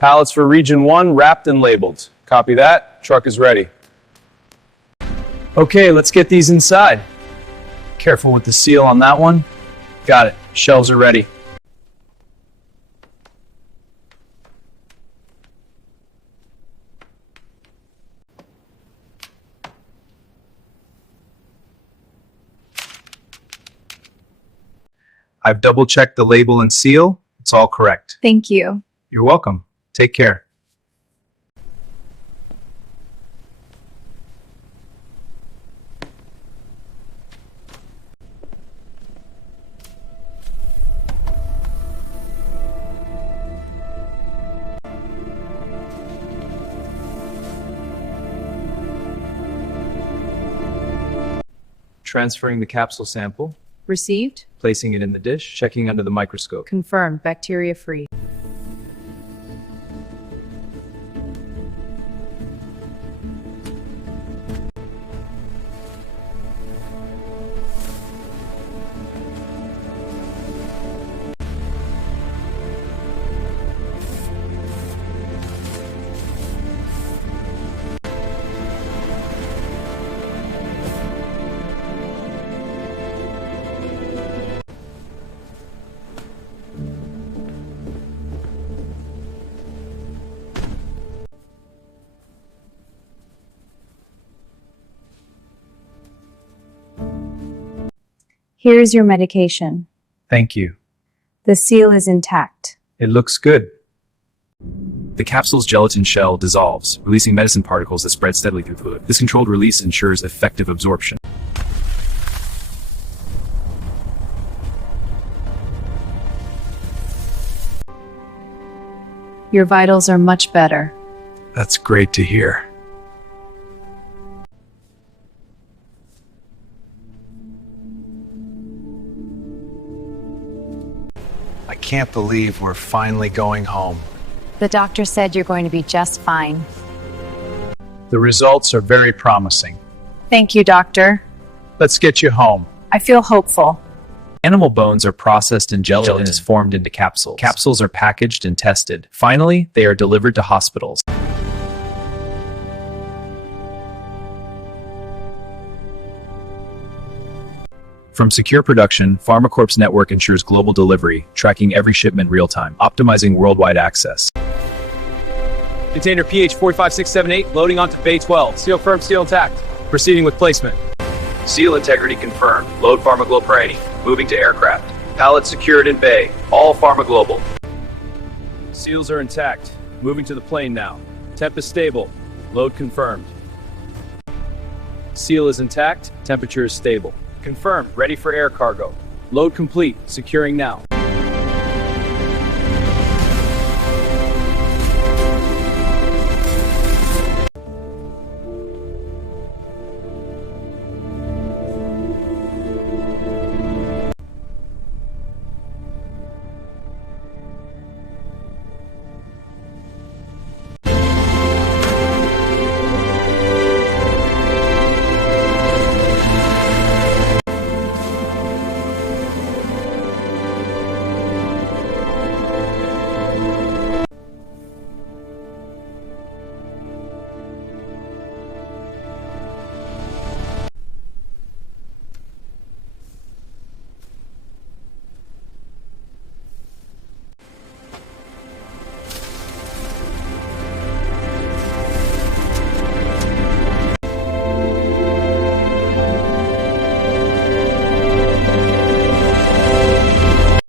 Pallets for Region 1 wrapped and labeled. Copy that. Truck is ready. Okay, let's get these inside. Careful with the seal on that one. Got it. Shelves are ready. I've double-checked the label and seal. It's all correct. Thank you. You're welcome. Take care. Transferring the capsule sample, Received? placing it in the dish, checking under the microscope. Confirmed. Bacteria-free. Here's your medication. Thank you. The seal is intact. It looks good. The capsule's gelatin shell dissolves, releasing medicine particles that spread steadily through fluid. This controlled release ensures effective absorption. Your vitals are much better. That's great to hear. I can't believe we're finally going home. The doctor said you're going to be just fine. The results are very promising. Thank you, doctor. Let's get you home. I feel hopeful. Animal bones are processed and gelatin is formed into capsules. Capsules are packaged and tested. Finally, they are delivered to hospitals. From secure production, PharmaCorp's network ensures global delivery, tracking every shipment real-time, optimizing worldwide access. Container pH 45678, loading onto Bay 12. Seal firm, seal intact. Proceeding with placement. Seal integrity confirmed. Load PharmaGlobe Priority. Moving to aircraft. Pallet secured in Bay. All PharmaGlobal. Seals are intact. Moving to the plane now. Temp is stable. Load confirmed. Seal is intact. Temperature is stable. Confirmed. Ready for air cargo. Load complete. Securing now.